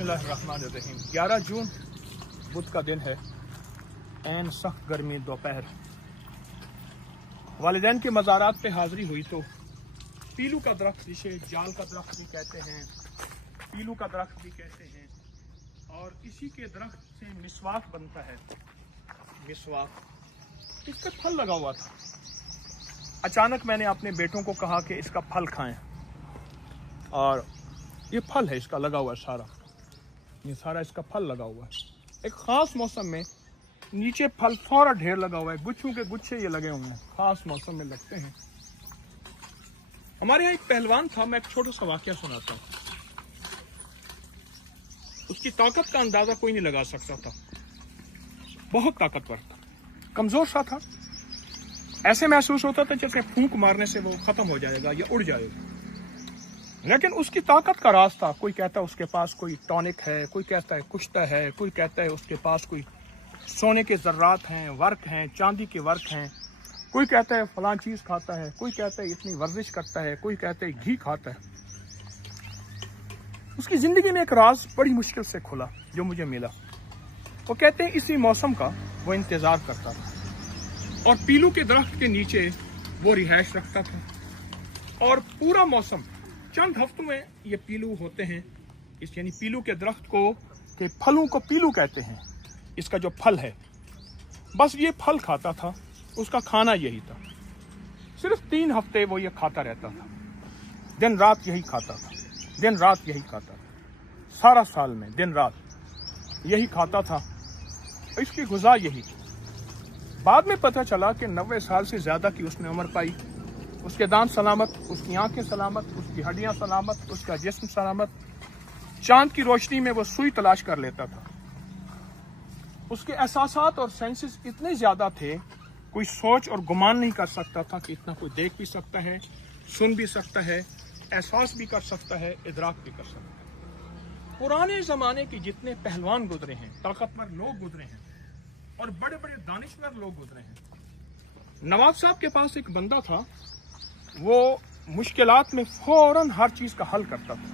बिस्मिल्लाहिर्रहमानिर्रहीम। 11 जून बुध का दिन है। ऐन सख्त गर्मी दोपहर। वालिदैन के मज़ारात पे हाज़िरी हुई तो पीलू का दरख्त, जिसे जाल का दरख्त भी कहते हैं, पीलू का दरख्त भी कहते हैं, और इसी के दरख्त से मिसवाक बनता है। मिसवाक, इस पर फल लगा हुआ था। अचानक मैंने अपने बेटों को कहा कि इसका फल खाएं, और ये फल है इसका लगा हुआ है सारा, ये सारा इसका फल लगा हुआ है। एक ख़ास मौसम में नीचे फल सारा ढेर लगा हुआ है, गुच्छों के गुच्छे ये लगे हुए हैं, ख़ास मौसम में लगते हैं। हमारे यहाँ एक पहलवान था, मैं एक छोटा सा वाक़या सुनाता हूँ। उसकी ताकत का अंदाज़ा कोई नहीं लगा सकता था, बहुत ताकतवर था, कमज़ोर सा था। ऐसे महसूस होता था जैसे फूंक मारने से वो ख़त्म हो जाएगा या उड़ जाएगा। लेकिन उसकी ताकत का राज था। कोई कहता है उसके पास कोई टॉनिक है, कोई कहता है कुश्ता है, कोई कहता है उसके पास कोई सोने के ज़र्रात हैं, वर्क हैं, चांदी के वर्क हैं, कोई कहता है फलां चीज़ खाता है, कोई कहता है इतनी वर्जिश करता है, कोई कहता है घी खाता है। उसकी ज़िंदगी में एक राज बड़ी मुश्किल से खुला जो मुझे मिला। वो कहते हैं इसी मौसम का वो इंतज़ार करता था और पीलू के दरख्त के नीचे वो रिहाइश रखता था, और पूरा मौसम, चंद हफ्तों में ये पीलू होते हैं। इस यानी पीलू के दरख्त को के फलों को पीलू कहते हैं। इसका जो फल है, बस ये फल खाता था, उसका खाना यही था। सिर्फ 3 हफ्ते वो ये खाता रहता था, दिन रात यही खाता था, दिन रात यही खाता था, सारा साल में दिन रात यही खाता था। इसकी गुज़ा यही थी। बाद में पता चला कि 90 साल से ज़्यादा की उसने उम्र पाई। उसके दांत सलामत, उसकी आंखें सलामत, उसकी हड्डियां सलामत, उसका जिस्म सलामत। चांद की रोशनी में वो सुई तलाश कर लेता था। उसके एहसासात और सेंसेस इतने ज़्यादा थे, कोई सोच और गुमान नहीं कर सकता था कि इतना कोई देख भी सकता है, सुन भी सकता है, एहसास भी कर सकता है, इदराक भी कर सकता है। पुराने ज़माने के जितने पहलवान गुजरे हैं, ताकतवर लोग गुजरे हैं, और बड़े बड़े दानिशवर लोग गुजरे हैं। नवाब साहब के पास एक बंदा था, वो मुश्किलात में फौरन हर चीज़ का हल करता था,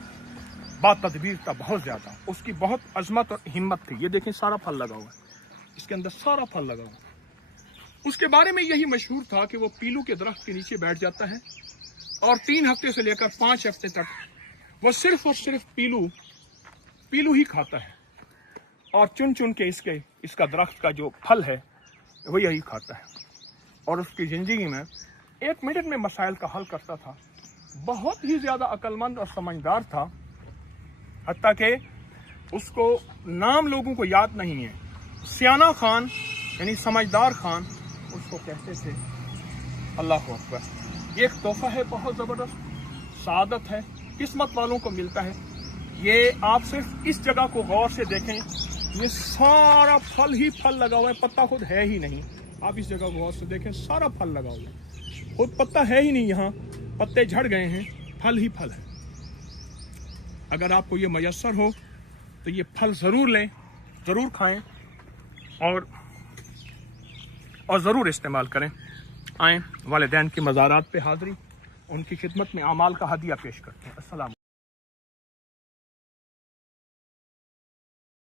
बातदबीर था बहुत ज़्यादा। उसकी बहुत अजमत और हिम्मत थी। ये देखें सारा फल लगा हुआ है, इसके अंदर सारा फल लगा हुआ है। उसके बारे में यही मशहूर था कि वो पीलू के दरख्त के नीचे बैठ जाता है और 3 हफ्ते से लेकर 5 हफ्ते तक वो सिर्फ और सिर्फ पीलू ही खाता है, और चुन चुन के इसका दरख्त का जो फल है वो यही खाता है। और उसकी ज़िंदगी में 1 मिनट में मसाइल का हल करता था। बहुत ही ज़्यादा अक्लमंद और समझदार था, हत्ता कि उसको नाम लोगों को याद नहीं है। सियाना खान यानी समझदार खान उसको कहते थे। अल्लाह अकबर। ये एक तोहफा है, बहुत ज़बरदस्त सादत है, किस्मत वालों को मिलता है। ये आप सिर्फ इस जगह को गौर से देखें, ये सारा फल ही फल लगा हुआ है, पत्ता खुद है ही नहीं। आप इस जगह को गौर से देखें, सारा फल लगा हुआ है, खुद पत्ता है ही नहीं। यहाँ पत्ते झड़ गए हैं, फल ही फल है। अगर आपको ये मयस्सर हो तो ये फल ज़रूर लें, ज़रूर खाएं, और ज़रूर इस्तेमाल करें। आएँ, वालिदैन की मज़ारात पे हाज़िरी, उनकी खिदमत में आमाल का हदिया पेश करते हैं। अस्सलाम।